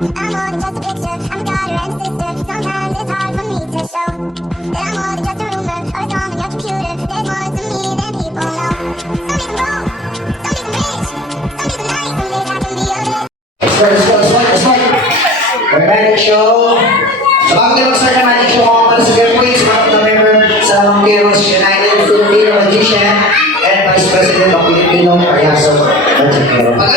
I'm more than just a picture. I'm a daughter and a sister. Sometimes it's hard for me to show that I'm more than just a rumor or a song on your computer. There's more to me than people know. Some days I'm broke, some days I'm rich, some days I'm nice, some days I can be a bitch. Let's go. We're ready to show. So bago tayo mag-start na magic show mga para sa Fairways, mga member sa Heroes United Filipino Magician and Vice President of Filipino Payaso Magician.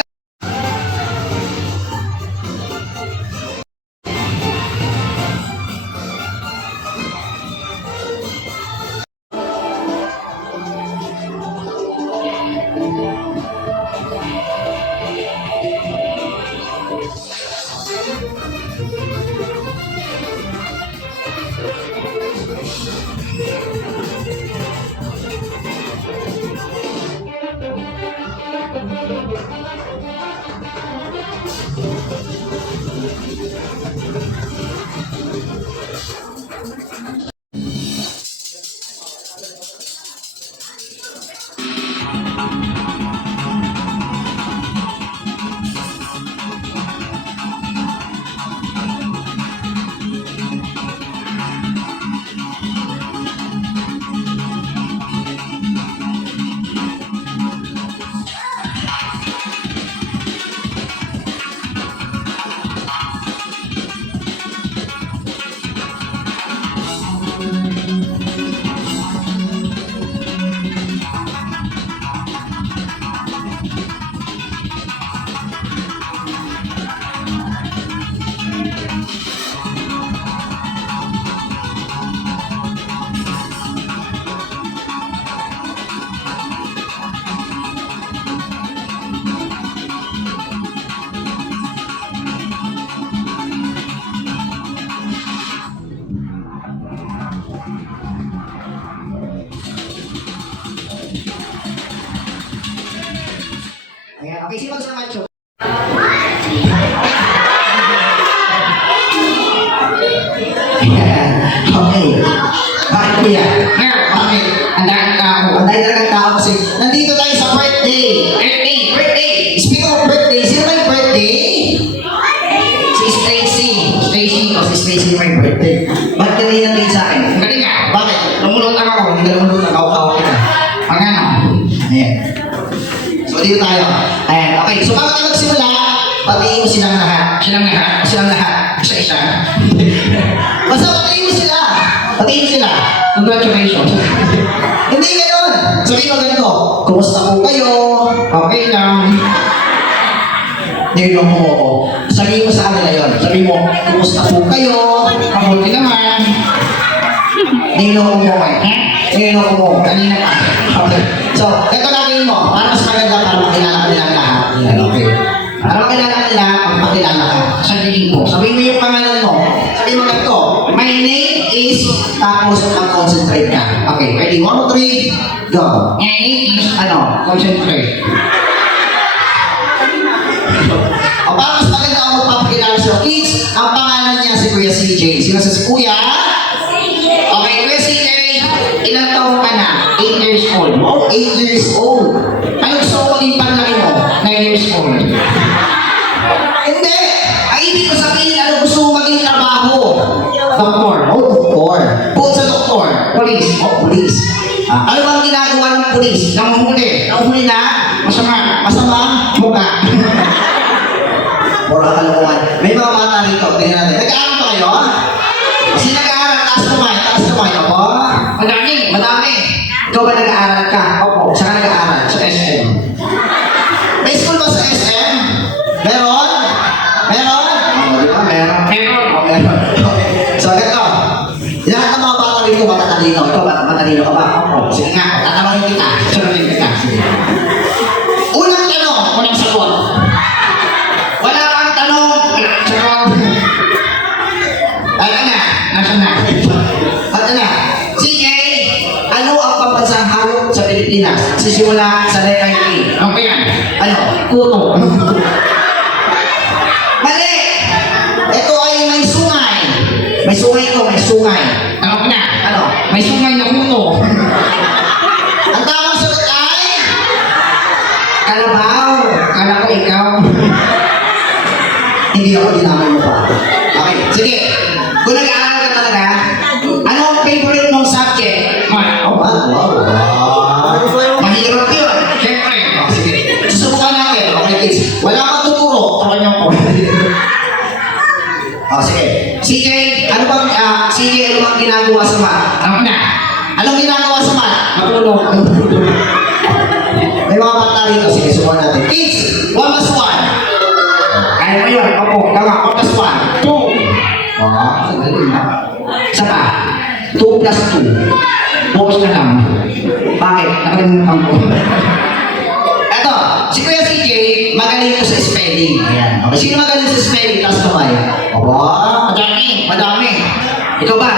Ayan, okay, sino gusto naman show? Okay. Bakit kuya? Bakit? Ang daming tao. Ang daming tao kasi nandito tayo sa birthday. Birthday. Speaking of birthday, sino ba yung birthday? Si Stacy. Si Stacy may birthday. Bakit ka rin nandito sa akin? Galing nga. Bakit? Lumulutang ako. Hindi ka lumulutang. Ako kita. Pag ano? Ayan. So, dito tayo. Ayan. Okay. So, bago tayo magsimula, patiin mo silang lahat. Silang lahat. Isa-isa. Basta patiin mo sila. Congratulations. Hindi gano'n. Sabihin mo ganito. Kumusta po kayo? Okay lang. Nilong mo ako. Sabihin mo sa kanila yun. Sabihin mo, kumusta po kayo? Mabuti naman. Nilong mo ako. Nilong mo. Kanina pa. Okay. So, ito laging mo. Para mas maganda para makilala ka nila lahat. Yan, okay. Para makilala nila, magpakilala ka. Sabihin mo. Sabihin mo yung pangalan mo. Sabihin mo ganito. My name is, tapos mag-concentrate ka. Okay, ready? 1, 2, 3, go. My name is, concentrate. O, para mas maganda ako magpapakilala sa kids, ang pangalan niya si Kuya CJ. Sino sa si Kuya? Okay, Kuya CJ, ilang taon ka na? 8 years old. Oh, 8 years old. Ano gusto ko din panlaki mo? 9 years old. Hindi! Ay, ibig ko sabihin, ano gusto mo maging trabaho? Doktor. Oh, doktor. Bukod sa doktor. Police. Oh, police. Ano bang ginagawa ng police? Nanguhuli na? Masama? Mukha. Pura kalokohan. May mga bata rito. Tingnan natin. Nag-aaral pa kayo? Kasi nag-aaral. Taas kamay. Opo. Madami. Ikaw ba nag-aaral ka? Opo. Saan ka nag-aaral? Sa SM. May school ba sa SM? Meron? Oh, di ba? Meron. Okay. So, ganito. Lahat ng mga bata rito matatalino. Ikaw ba? Matalino ka ba? Opo. Sige nga. Tatanungin kita. Sunodin kita. Sige. Unang tanong. Unang sagot. Wala kang tanong. Walang sagot. Nasaan na? CJ, ano ang pambansang harap sa Pilipinas? Sisimula sa letter A. Okay yan. Kuto. Mali! Ito ay may sungay. May sungay. May sungay na kuto. Ang tamang sagot ay Kalabaw. Kala ko ikaw. Hindi ako dinamay mo. Sige. Kung nag-aaral ka talaga, ano ang favorite mong subject? Oh, wow. Mahirap yun. Siyempre. Oh, sige. Susubukan natin. Okay, kids. Wala kang tuturo. Sa kanya po. Oh, sige. CJ, ano bang ginagawa sa math? Ano na? Anong ginagawa sa math? Matulog. May mga bata rito. Sige, subukan natin. Kids, 1 plus 1. Kaya mo yun. Opo, tama. 1 plus 1. 2. Isa pa. 2 plus 2. Bukas na lang. Bakit? Nakalimutan ko. Eto, si Kuya CJ, magaling ko sa spelling. Ayan. Okay. Sino magaling sa spelling? Taas kamay. Opo, madami. Ikaw ba?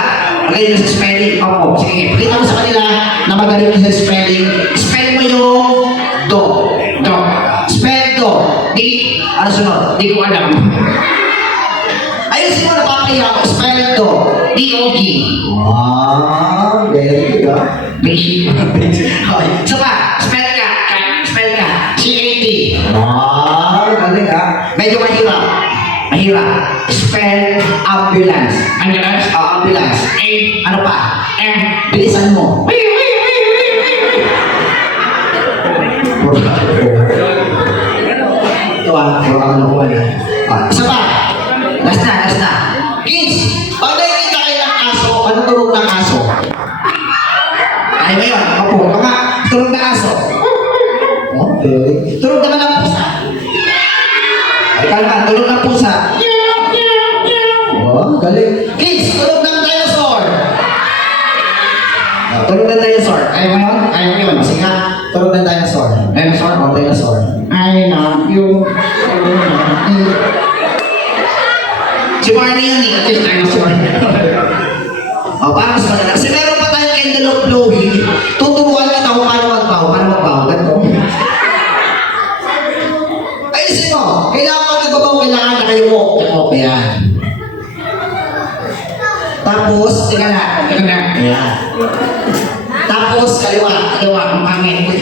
Magaling ka sa spelling? Opo. Sige, pakita mo sa kanila na magaling ka sa spelling. Spell mo yung do. Spell do. Di, ano sunod? Di ko alam. Ayusin mo, napapahiya ako. Spell do. D-O-G. Wow, very good. Basic. Okay. Isa pa, spell ka. C-A-T. Wow, galing ha. Medyo mahirap. Spell ambulance. Ambulance. A. Ano pa? M. Bilisan mo. Ito puro ka nakuha na. Isa pa. Last na. Kids, pag nakikita kayo ng aso, anong tunog ng aso? Ay ba yun? Opo, mga tunog ng aso. Okay. Tunog naman ng pusa. Ay, kalma, tunog ng pusa. Oh, galing. Kids, tunog ng dinosaur. Tunog ng dinosaur. Ayaw mo yun? Ayaw mo yun. Sige nga. Tunog ng dinosaur. Dinosaur. I love you. Si Barney yun eh. At yung dinosaur. Paano sa kanila? Kasi meron pa tayong envelope Chloe. Tuturuan kita kung paano magbaho. Ganito. Ayusin mo. Kailangan nagbabaw. Kailangan na kayo mo. Yan. Tapos, teka na. Ayan. Tapos, kaliwa. Ang pangit.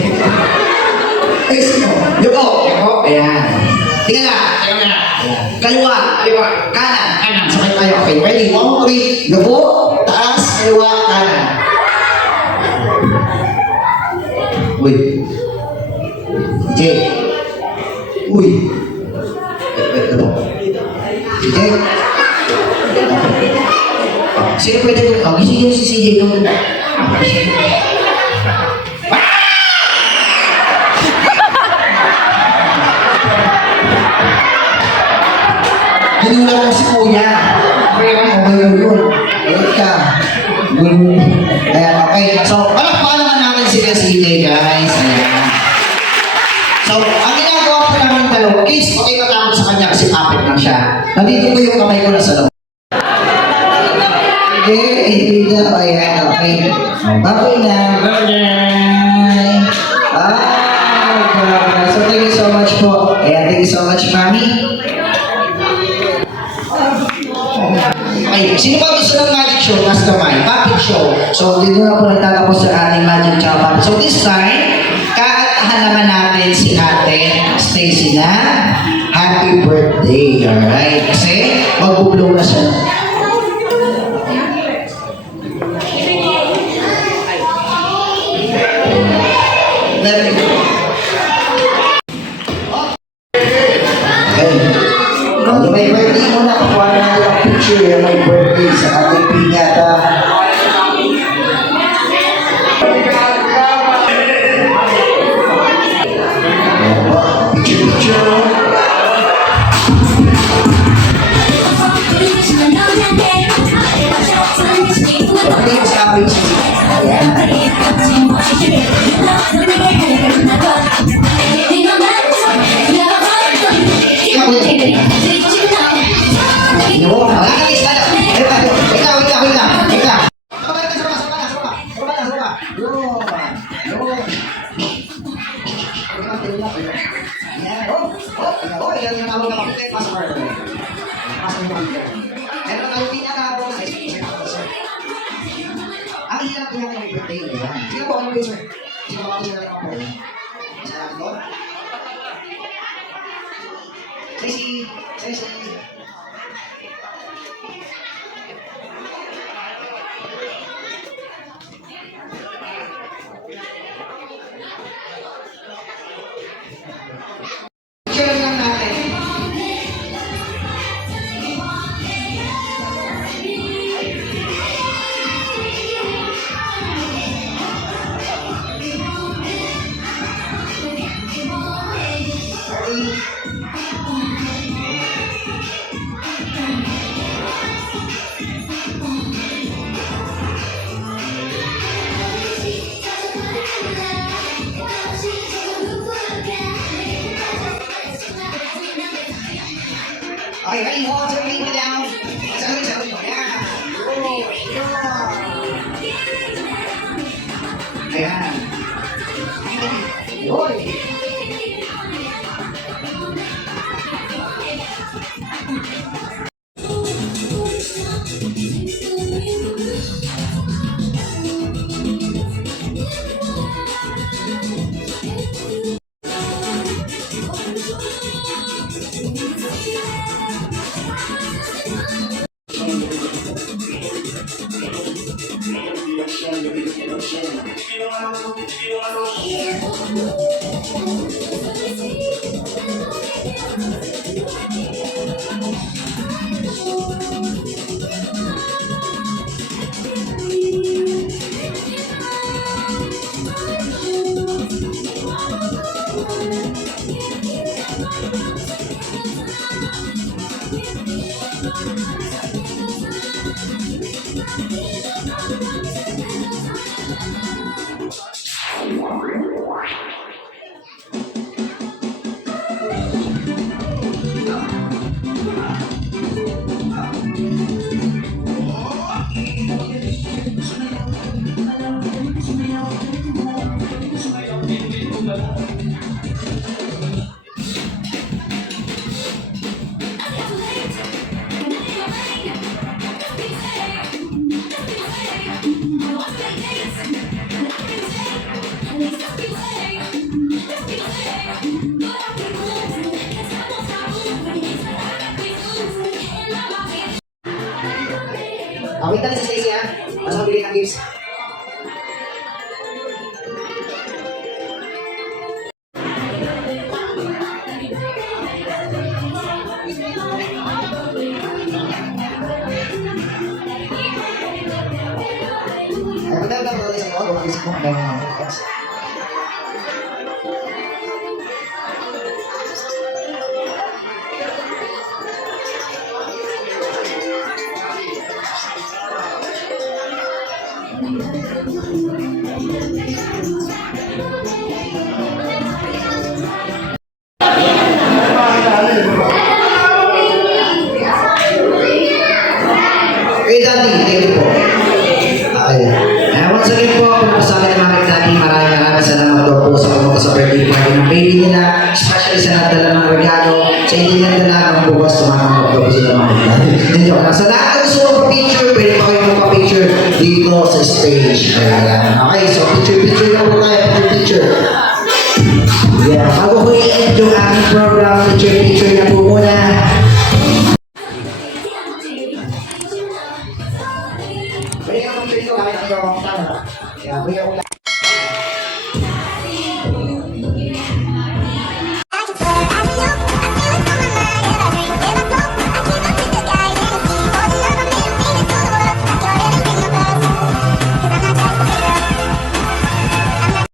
Ayusin mo. Yuko. Ayan. Teka na. Kaliwa. Kanan. Sabay tayo. Okay. Ready? 1, 2, 3. Yuko. Taas. Kaliwa. Kanan. Uy. Jay. Uy. Ito. Jay. Sino pwede ko? Gising si CJ nung... Hinula mo si Kuya. Okay yun. Ayun ka. Ayan, okay. So, palakpakan naman natin sila CJ, guys. Ayan. So, ang ginagawa ko naman ng dalawa, kids, okay matakot sa kanya kasi kapit lang siya. Nandito ko yung kamay ko na sa loob. Okay, ayan, okay. Okay na. Bye. So, thank you so much po. Ayan, thank you so much, Mami. Okay, sino ba gusto ng magic show? Taas kamay. Puppet show. So, dito na po nagtatapos sa ating magic tsaka puppet. So, this time, kakantahan naman natin si Ate Stacy na happy birthday. Alright? Kasi, mag-blow na siya. May birthday muna. Kukuha na natin ang picture yung may birthday sa ating pinyata. Picture. Birthday sa ating ang hirap niya kayo birthday. Sino po ang picture? Sino po ang picture? Isa natin doon? Stacy. Share lang natin. Okay, ready? Hold on to your feet down. Sabi mo. Yan. Ayan. Yoy. Wait lang si Stacy ha. Mas mabili ng gifts. Ay, punta lang ako sa mga office ko. Ang mga office. Hey, Daddy, thank you po. Once again po, pinapasabi ng mga Daddy, maraming salamat daw po sa pumunta sa birthday party ng baby nila, especially sa nagdala ng regalo, sa hindi nagdala ng bukas, tumatanggap daw po sila mga Daddy. Dito ka. Sa lahat ng gusto mo pa-picture, pwede pa kayo magpa-picture dito sa stage. Okay, so picture lang po tayo, picture. Yeah,